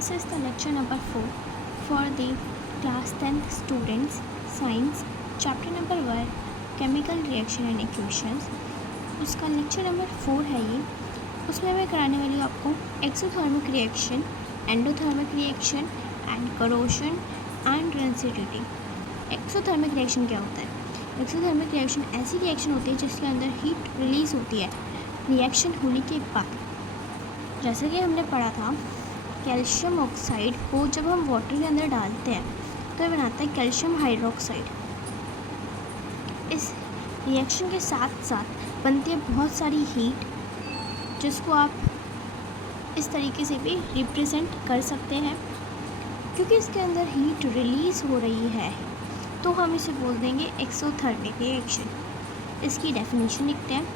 This is the lecture number 4 for the class 10th students, science, chapter number 1, chemical reaction and equations. उसका lecture number 4 है ये. उसमें मैं कराने वाली हूँ आपको exothermic reaction, endothermic reaction and corrosion and rancidity. Exothermic reaction क्या होता है? एक्सोथर्मिक रिएक्शन ऐसी रिएक्शन होती है जिसके अंदर हीट रिलीज़ होती है रिएक्शन होने के बाद. जैसे कि हमने पढ़ा था, कैल्शियम ऑक्साइड को जब हम वाटर के अंदर डालते हैं तो ये बनाता है कैल्शियम हाइड्रोक्साइड. इस रिएक्शन के साथ साथ बनती है बहुत सारी हीट, जिसको आप इस तरीके से भी रिप्रेजेंट कर सकते हैं. क्योंकि इसके अंदर हीट रिलीज़ हो रही है तो हम इसे बोल देंगे एक्सोथर्मिक रिएक्शन. इसकी डेफिनेशन लिखते हैं.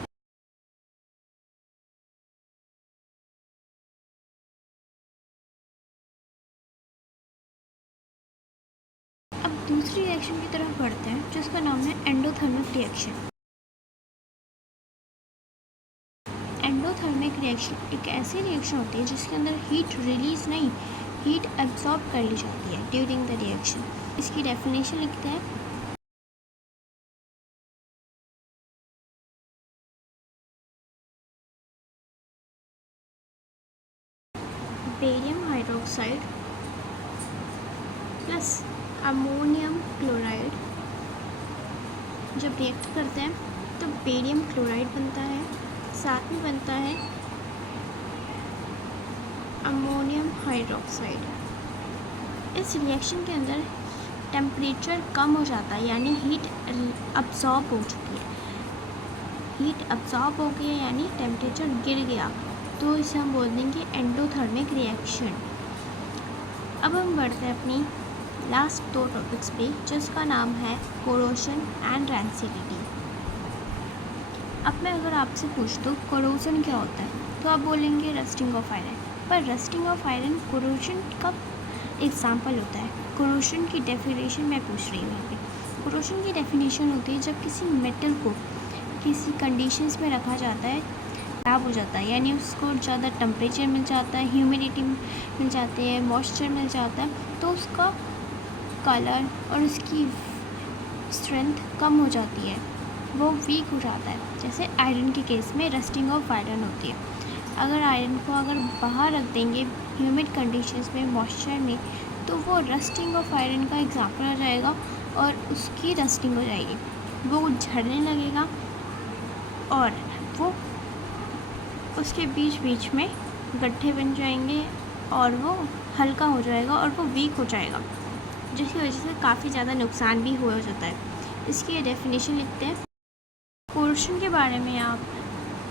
अब दूसरी रिएक्शन की तरफ बढ़ते हैं जिसका नाम है एंडोथर्मिक रिएक्शन. एंडोथर्मिक रिएक्शन एक ऐसी रिएक्शन होती है जिसके अंदर हीट रिलीज़ नहीं, हीट एब्जॉर्ब कर ली जाती है ड्यूरिंग द रिएक्शन. इसकी डेफिनेशन लिखते हैं. Barium hydroxide plus ammonium chloride जब रिएक्ट करते हैं तो बेरियम क्लोराइड बनता है, साथ में बनता है अमोनियम हाइड्रोक्साइड. इस रिएक्शन के अंदर टेम्परेचर कम हो जाता है, यानी हीट अब्जॉर्ब हो चुकी है. हीट अब्जॉर्ब हो गई है यानी टेम्परेचर गिर गया, तो इसे हम बोल देंगे एंडोथर्मिक रिएक्शन. अब हम बढ़ते हैं अपनी लास्ट 2 टॉपिक्स पे, जिसका नाम है कोरोशन एंड रेंसिडिटी. अब मैं अगर आपसे पूछ दूँ कोरोशन क्या होता है तो आप बोलेंगे रस्टिंग ऑफ आयरन. पर रस्टिंग ऑफ आयरन कोरोशन का एग्जाम्पल होता है. कोरोशन की डेफिनेशन मैं पूछ रही हूँ यहाँ पे. कोरोशन की डेफिनेशन होती है जब किसी मेटल को किसी कंडीशंस में रखा जाता है, ख़राब हो जाता है, यानी उसको ज़्यादा टेम्परेचर मिल जाता है, ह्यूमिडिटी मिल जाती है, मॉइस्चर मिल जाता है, तो उसका कलर और उसकी स्ट्रेंथ कम हो जाती है, वो वीक हो जाता है. जैसे आयरन के केस में रस्टिंग ऑफ आयरन होती है. अगर आयरन को अगर बाहर रख देंगे ह्यूमिड कंडीशंस में, मॉइस्चर में, तो वो रस्टिंग ऑफ आयरन का एग्जाम्पल आ जाएगा और उसकी रस्टिंग हो जाएगी, वो झड़ने लगेगा और वो उसके बीच बीच में गड्ढे बन जाएंगे और वो हल्का हो जाएगा और वो वीक हो जाएगा, जिसकी वजह से काफ़ी ज़्यादा नुकसान भी हो जाता है. इसकी डेफिनेशन लिखते हैं. कोरोशन के बारे में आप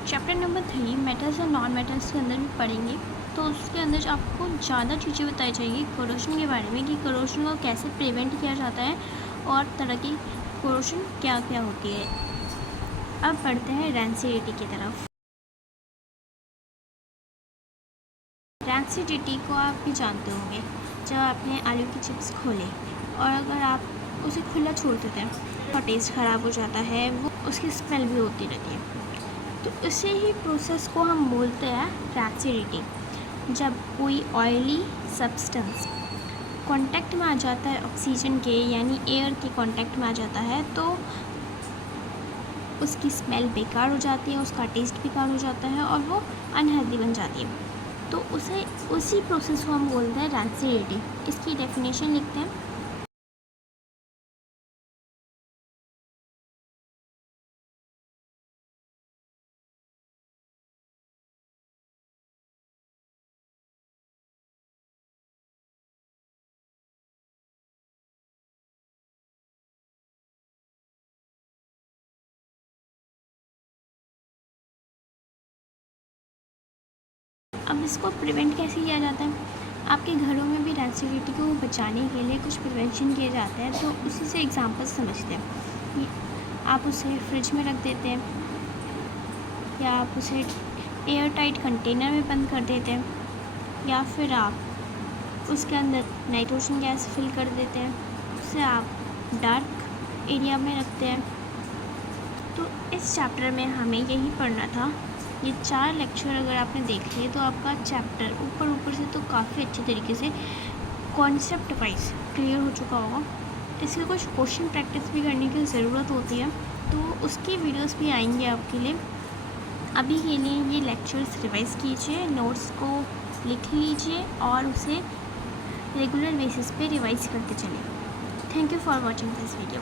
चैप्टर नंबर 3 मेटल्स और नॉन मेटल्स के अंदर भी पढ़ेंगे, तो उसके अंदर आपको ज़्यादा चीज़ें बताई जाएगी कोरोशन के बारे में कि कोरोशन को कैसे प्रिवेंट किया जाता है और तरह की कोरोशन क्या क्या होती है. अब बढ़ते हैं रेंसिडिटी की तरफ. रेंसिडिटी को आप भी जानते होंगे. जब आपने आलू की चिप्स खोले और अगर आप उसे खुला छोड़ देते हैं और टेस्ट ख़राब हो जाता है, वो उसकी स्मेल भी होती रहती है. तो इसी ही प्रोसेस को हम बोलते हैं रेंसिडिटी. जब कोई ऑयली सब्सटेंस कांटेक्ट में आ जाता है ऑक्सीजन के, यानी एयर के कांटेक्ट में आ जाता है, तो उसकी स्मेल बेकार हो जाती है, उसका टेस्ट बेकार हो जाता है और वो अनहेल्दी बन जाती है. तो उसी प्रोसेस को हम बोलते हैं रेंसिडिटी. इसकी डेफिनेशन लिखते हैं. अब इसको प्रिवेंट कैसे किया जाता है? आपके घरों में भी रेंसिडिटी को बचाने के लिए कुछ प्रिवेंशन किए जाते हैं, तो उसी से एग्जांपल समझते हैं. आप उसे फ्रिज में रख देते हैं या आप उसे एयर टाइट कंटेनर में बंद कर देते हैं, या फिर आप उसके अंदर नाइट्रोजन गैस फिल कर देते हैं, उसे आप डार्क एरिया में रखते हैं. तो इस चैप्टर में हमें यही पढ़ना था ये 4 लेक्चर अगर आपने देख लिए तो आपका चैप्टर ऊपर से तो काफ़ी अच्छे तरीके से कॉन्सेप्ट वाइज क्लियर हो चुका होगा। इसके कुछ क्वेश्चन प्रैक्टिस भी करने की ज़रूरत होती है, तो उसकी वीडियोस भी आएंगे आपके लिए। अभी के लिए ये लेक्चर्स रिवाइज़ कीजिए, नोट्स को लिख लीजिए और उसे रेगुलर बेसिस पे रिवाइज़ करते चलिए। Thank you for watching this video.